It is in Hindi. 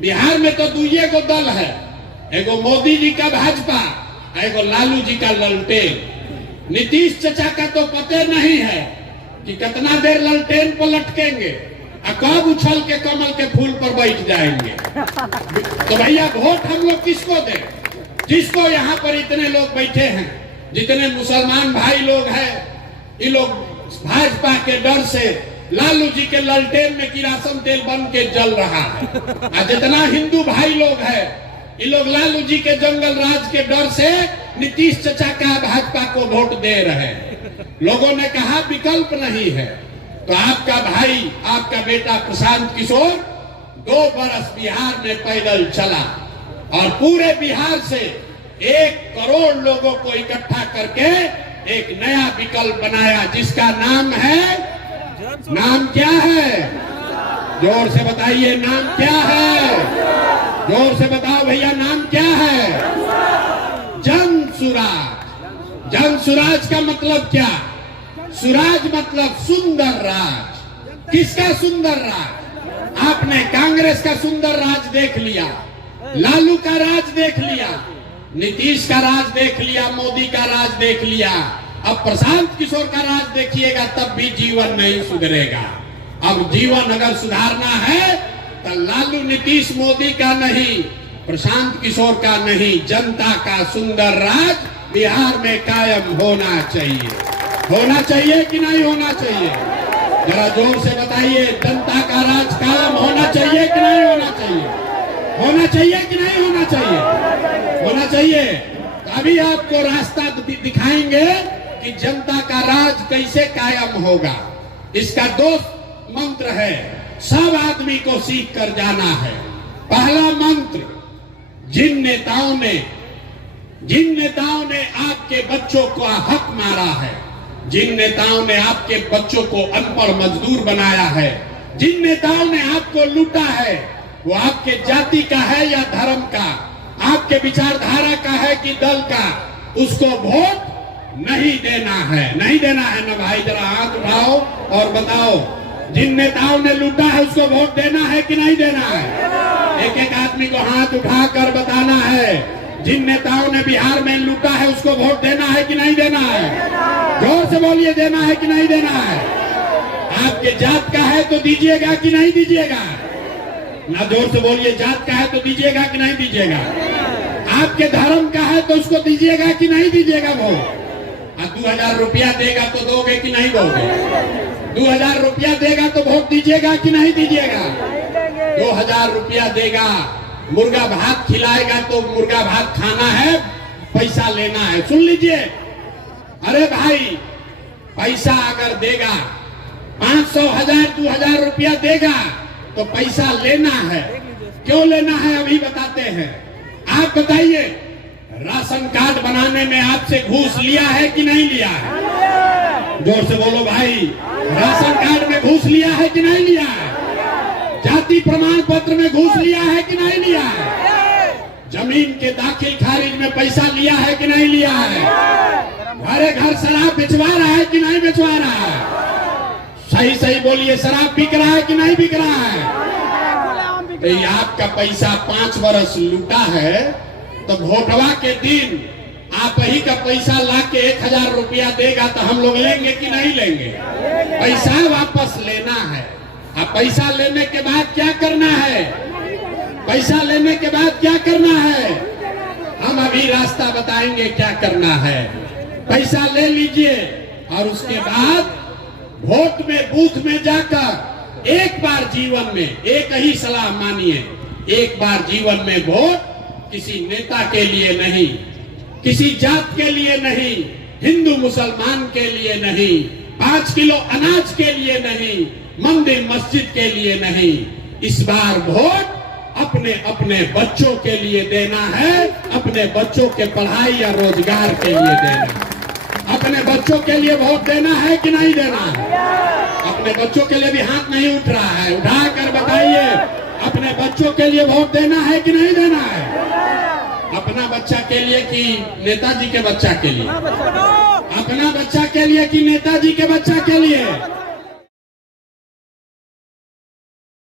बिहार में तो दुइये को दल है, एगो मोदी जी का भाजपा, एगो लालू जी का ललटेन। नीतीश चचा का तो पते नहीं है कि कितना देर ललटेन पर लटकेंगे और कब उछल के कमल के फूल पर बैठ जाएंगे। तो भैया वोट हम लोग किसको दें? जिसको यहाँ पर इतने लोग बैठे हैं, जितने मुसलमान भाई लोग हैं, ये लोग भाजपा के डर से लालू जी के ललटेन में किरासन तेल बन के जल रहा है। और जितना हिंदू भाई लोग हैं, ये लोग लालू जी के जंगल राज के डर से नीतीश चचा का भाजपा को वोट दे रहे हैं। लोगों ने कहा विकल्प नहीं है, तो आपका भाई, आपका बेटा प्रशांत किशोर 2 बरस बिहार में पैदल चला और पूरे बिहार से 1 करोड़ लोगों को इकट्ठा करके एक नया विकल्प बनाया, जिसका नाम है, नाम क्या है? जोर से बताइए, नाम क्या है? जोर से बताओ भैया, नाम क्या है? जन सुराज। जन सुराज का मतलब क्या? सुराज मतलब सुंदर राज। किसका सुंदर राज? आपने कांग्रेस का सुंदर राज देख लिया, लालू का राज देख लिया, नीतीश का राज देख लिया, मोदी का राज देख लिया। अब प्रशांत किशोर का राज देखिएगा, तब भी जीवन नहीं सुधरेगा। अब जीवन अगर सुधारना है तो लालू नीतीश मोदी का नहीं, प्रशांत किशोर का नहीं, जनता का सुंदर राज बिहार में कायम होना चाहिए। होना चाहिए कि नहीं होना चाहिए? जरा जोर से बताइए, जनता का राज कायम होना चाहिए कि नहीं होना चाहिए? होना चाहिए कि नहीं होना चाहिए? होना चाहिए। तो अभी आपको रास्ता दिखाएंगे कि जनता का राज कैसे कायम होगा। इसका 2 मंत्र है, सब आदमी को सीख कर जाना है। पहला मंत्र, जिन नेताओं ने आपके बच्चों को हक मारा है, जिन नेताओं ने आपके बच्चों को अनपढ़ मजदूर बनाया है, जिन नेताओं ने आपको लूटा है, वो आपके जाति का है या धर्म का, आपके विचारधारा का है कि दल का, उसको वोट नहीं देना है। नहीं देना है ना भाई? जरा हाथ उठाओ और बताओ, जिन नेताओं ने लूटा है उसको वोट देना है कि नहीं देना है? एक एक आदमी को हाथ उठाकर बताना है, जिन नेताओं ने बिहार में लूटा है उसको वोट देना है कि नहीं देना है? जोर से बोलिए, देना है कि नहीं देना है? आपके जात का है तो दीजिएगा कि नहीं दीजिएगा? ना, जोर से बोलिए, जात का है तो दीजिएगा कि नहीं दीजिएगा? आपके धर्म का है तो उसको दीजिएगा कि नहीं दीजिएगा? वोट 2000 रुपया देगा तो दोगे कि नहीं दोगे? 2000 रुपया देगा तो वोट दीजिएगा कि नहीं दीजिएगा? 2000 रुपया देगा, मुर्गा भात खिलाएगा तो मुर्गा भात खाना है, पैसा लेना है। सुन लीजिए, अरे भाई, पैसा अगर देगा, 500, 1000, 2000 रुपया देगा तो पैसा लेना है। क्यों लेना है अभी बताते हैं। आप बताइए, राशन कार्ड बनाने में आपसे घूस लिया है कि नहीं लिया है? जोर से बोलो भाई, राशन कार्ड में घूस लिया है कि नहीं लिया है? जाति प्रमाण पत्र में घूस लिया है कि नहीं लिया है? जमीन के दाखिल खारिज में पैसा लिया है कि नहीं लिया है? घरे घर शराब बेचवा रहा है कि नहीं बेचवा रहा है? सही सही बोलिए, शराब बिक रहा है कि नहीं बिक रहा है? तो ये आपका पैसा 5 बरस लूटा है, तो वोटवा के दिन आप ही का पैसा ला के 1000 रुपया देगा तो हम लोग लेंगे कि नहीं लेंगे? पैसा वापस लेना है। अब पैसा लेने के बाद क्या करना है? पैसा लेने के बाद क्या करना है? हम अभी रास्ता बताएंगे क्या करना है। पैसा ले लीजिए और उसके बाद वोट में, बूथ में जाकर एक बार जीवन में, एक ही सलाह मानिए, एक बार जीवन में वोट किसी नेता के लिए नहीं, किसी जात के लिए नहीं, हिंदू मुसलमान के लिए नहीं, 5 किलो अनाज के लिए नहीं, मंदिर मस्जिद के लिए नहीं। इस बार वोट अपने अपने बच्चों के लिए देना है, अपने बच्चों के पढ़ाई या रोजगार के लिए देना है। अपने बच्चों के लिए वोट देना है कि नहीं देना है? अपने बच्चों के लिए भी हाथ नहीं उठ रहा है, उठा कर बताइए, अपने बच्चों के लिए वोट देना है कि नहीं देना है? अपना बच्चा के लिए कि नेताजी के बच्चा के लिए? अपना बच्चा के लिए कि नेताजी के बच्चा के लिए?